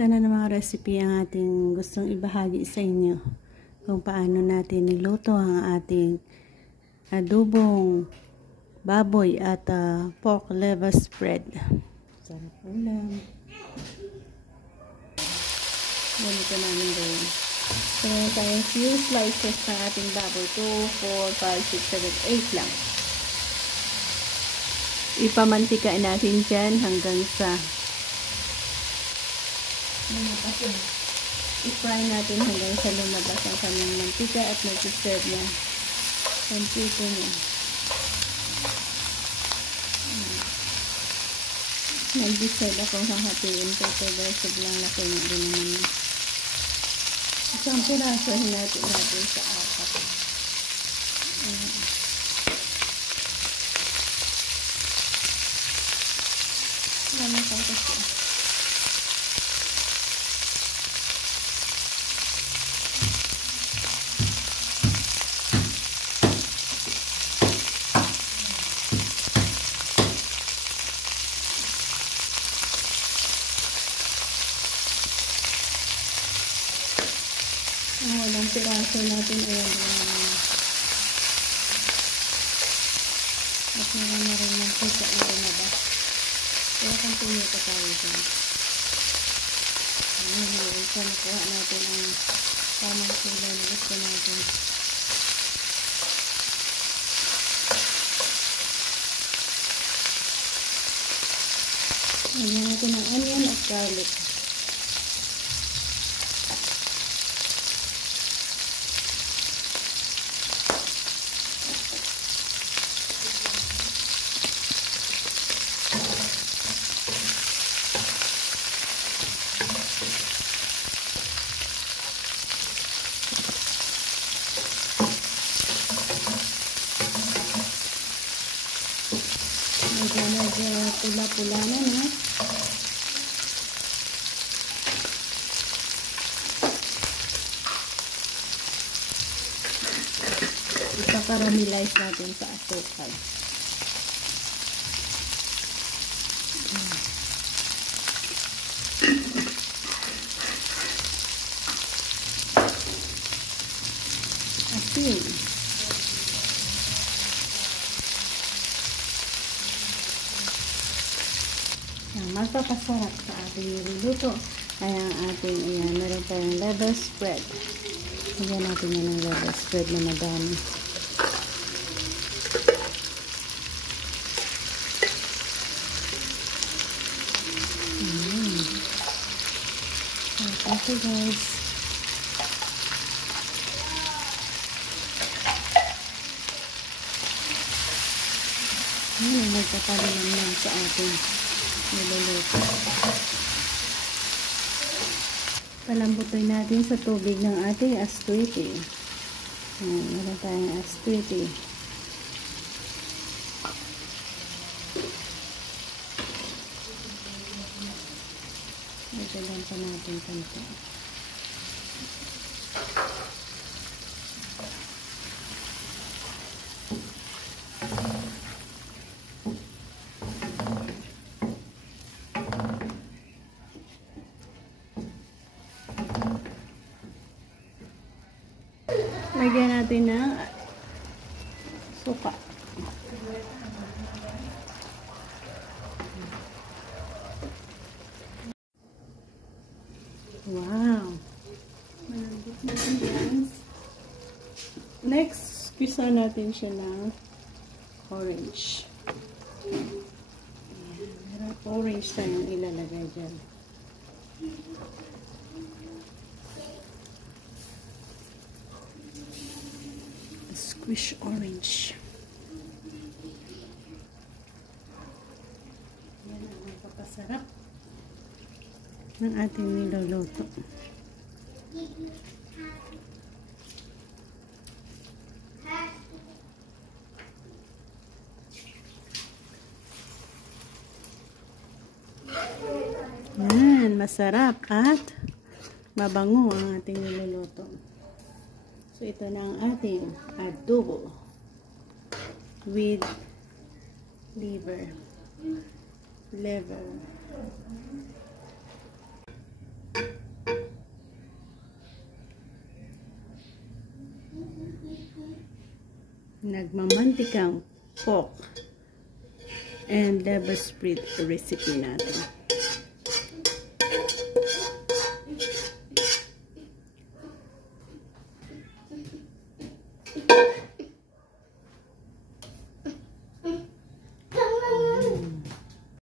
Isa na ng mga recipe ang ating gustong ibahagi sa inyo kung paano natin niluto ang ating adobong baboy at pork liver spread. Sarap ulam. Ganito namin gawin. So, meron tayong few slices ng ating baboy. 2, 4, 5, 6, 7, 8 lang. Ipamantika natin dyan hanggang sa i-fry natin hanggang sa lumabas ang kanyang mantika at nag-serve na ang pito niya. Nag-decide akong hahatiin ko ito dahil sobrang laki niya din naman. Isang piraso natin sa apat. Lama pa kasi. Ang walang piraso natin ay at marami rin ng pizza na lumabas. Kaya kang pumunta tayo dyan. Ayan, isa nakuha natin ang tamang kulay na gusto natin. Ayan natin ang onion at garlic. Medyo pula-pula na na. Ipakaramelize natin sa asukal. Asin. Magpapasarap sa ating niluluto ay ang ating, ayan, meron tayong liver spread. Higyan natin yan ng liver spread na madami. Okay guys. Nagpapalilang lang sa ating niluluto. Palambutin natin sa tubig ng ating aswiti. Meron tayong aswiti. Nagdalan pa natin kanto. Lagyan natin ng suka. Wow! Malambot na yan. Next, squeeze natin siya ng orange. Ayan, orange tayong ilalagay dyan. Squish orange. Yan ang magpapasarap ng ating niluluto. Yan, masarap at mabango ang ating niluluto. So, ito na ang ating adobo with liver. nagmamantikang pork and liver spread recipe natin.